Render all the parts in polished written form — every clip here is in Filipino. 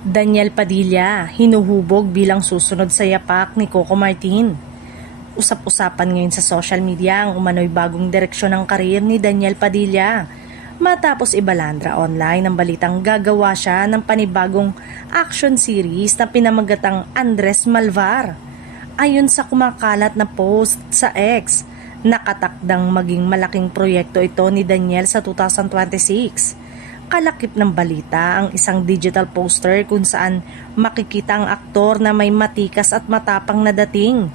Daniel Padilla, hinuhubog bilang susunod sa yapak ni Coco Martin. Usap-usapan ngayon sa social media ang umano'y bagong direksyon ng karir ni Daniel Padilla. Matapos ibalandra online ang balitang gagawa siya ng panibagong action series na pinamagatang Andres Malvar. Ayon sa kumakalat na post sa X, nakatakdang maging malaking proyekto ito ni Daniel sa 2026. Kalakip ng balita ang isang digital poster kung saan makikita ang aktor na may matikas at matapang na dating.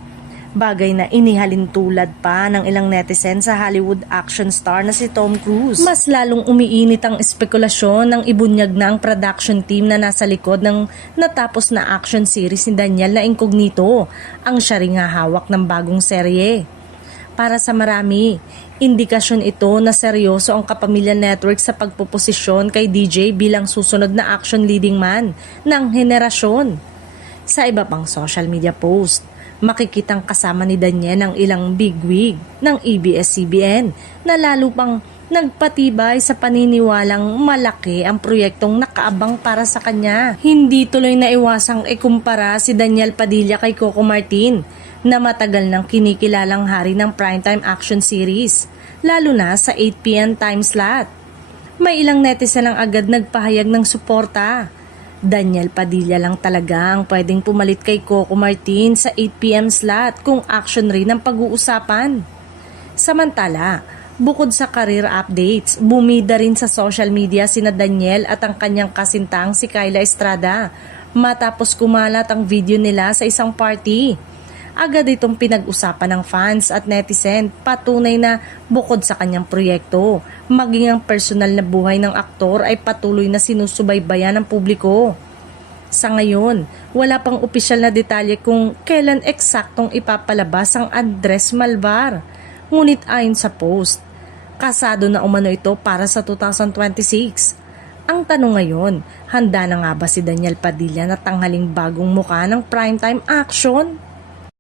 Bagay na inihalin tulad pa ng ilang netizen sa Hollywood action star na si Tom Cruise. Mas lalong umiinit ang espekulasyon ng ibunyag na ang production team na nasa likod ng natapos na action series ni Daniel na Incognito, ang siya ring hawak ng bagong serye. Para sa marami, indikasyon ito na seryoso ang Kapamilya Network sa pagpoposisyon kay DJ bilang susunod na action leading man ng henerasyon. Sa iba pang social media post, makikitang kasama ni Daniel ang ilang bigwig ng ABS-CBN na lalo pang nagpatibay sa paniniwalang malaki ang proyektong nakaabang para sa kanya. Hindi tuloy na iwasang ikumpara si Daniel Padilla kay Coco Martin na matagal nang kinikilalang hari ng primetime action series, lalo na sa 8pm time slot. May ilang netizen ang agad nagpahayag ng suporta. Daniel Padilla lang talaga ang pwedeng pumalit kay Coco Martin sa 8pm slot kung action rin ang pag-uusapan. Samantala, bukod sa career updates, bumida rin sa social media sina Daniel at ang kanyang kasintang si Kyla Estrada matapos kumalat ang video nila sa isang party. Agad itong pinag-usapan ng fans at netizen, patunay na bukod sa kanyang proyekto, maging ang personal na buhay ng aktor ay patuloy na sinusubaybayan ng publiko. Sa ngayon, wala pang opisyal na detalye kung kailan eksaktong ipapalabas ang Andres Malvar. Ngunit ayon sa post, kasado na umano ito para sa 2026. Ang tanong ngayon, handa na nga ba si Daniel Padilla na tanghaling bagong muka ng primetime action?